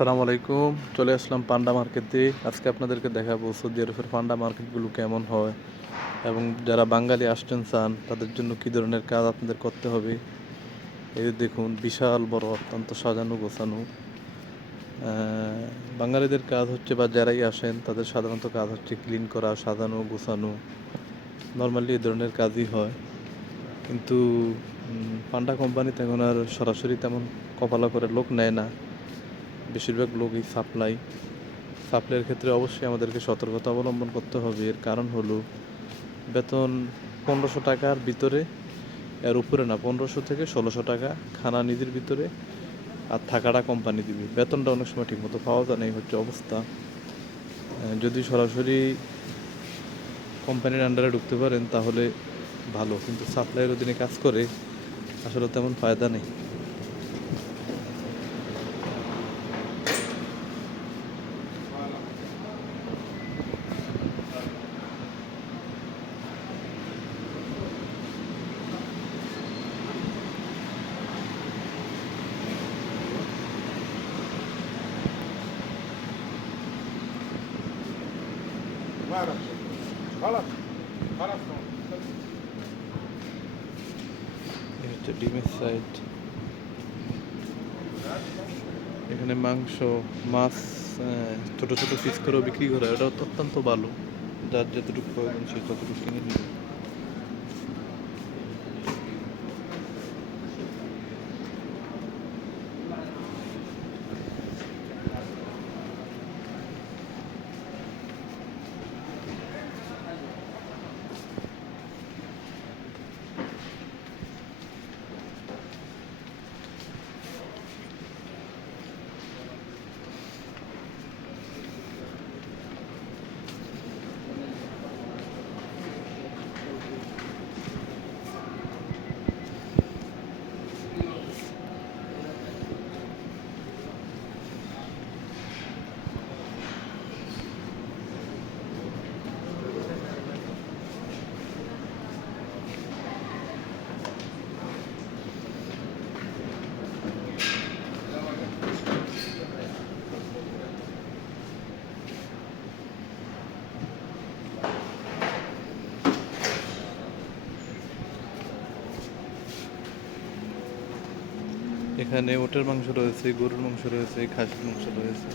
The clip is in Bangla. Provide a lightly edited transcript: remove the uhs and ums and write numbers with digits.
আসসালামু আলাইকুম। চলে আসলাম পান্ডা মার্কেটে। আজকে আপনাদেরকে দেখাবো সৌদি আরবের পান্ডা মার্কেটগুলো কেমন হয় এবং যারা বাঙালি আসতে চান তাদের জন্য কী ধরনের কাজ আপনাদের করতে হবে। এই যে দেখুন, বিশাল বড়, অত্যন্ত সাজানো গোছানো। বাঙালিদের কাজ হচ্ছে, বা যারাই আসেন তাদের সাধারণত কাজ হচ্ছে ক্লিন করা, সাজানো গোছানো। নর্মালি এই ধরনের কাজই হয়, কিন্তু পান্ডা কোম্পানিতে এখন আর সরাসরি তেমন কপালা করে লোক নেয় না। বেশিরভাগ লোকই সাপ্লাইয়ের ক্ষেত্রে অবশ্যই আমাদেরকে সতর্কতা অবলম্বন করতে হবে। এর কারণ হলো, বেতন 1500 টাকার ভিতরে, এর উপরে না। 1500 থেকে 1600 টাকা খানা নিজের ভিতরে, আর থাকাটা কোম্পানি দিবে। বেতনটা অনেক সময় ঠিকমতো পাওয়া যায় না, এই হচ্ছে অবস্থা। যদি সরাসরি কোম্পানির আন্ডারে ঢুকতে পারেন তাহলে ভালো, কিন্তু সাপ্লাইয়ের অধীনে কাজ করে আসলে তেমন ফায়দা নেই। এই হচ্ছে ডিমের সাইড। এখানে মাংস, মাছ ছোটো ছোটো পিস করেও বিক্রি করে, এটা অত্যন্ত ভালো। যার যতটুকু প্রয়োজন সে ততটুকু কিনে নেবে। এখানে ওটের মাংস রয়েছে, গরুর মাংস রয়েছে, খাসির মাংস রয়েছে।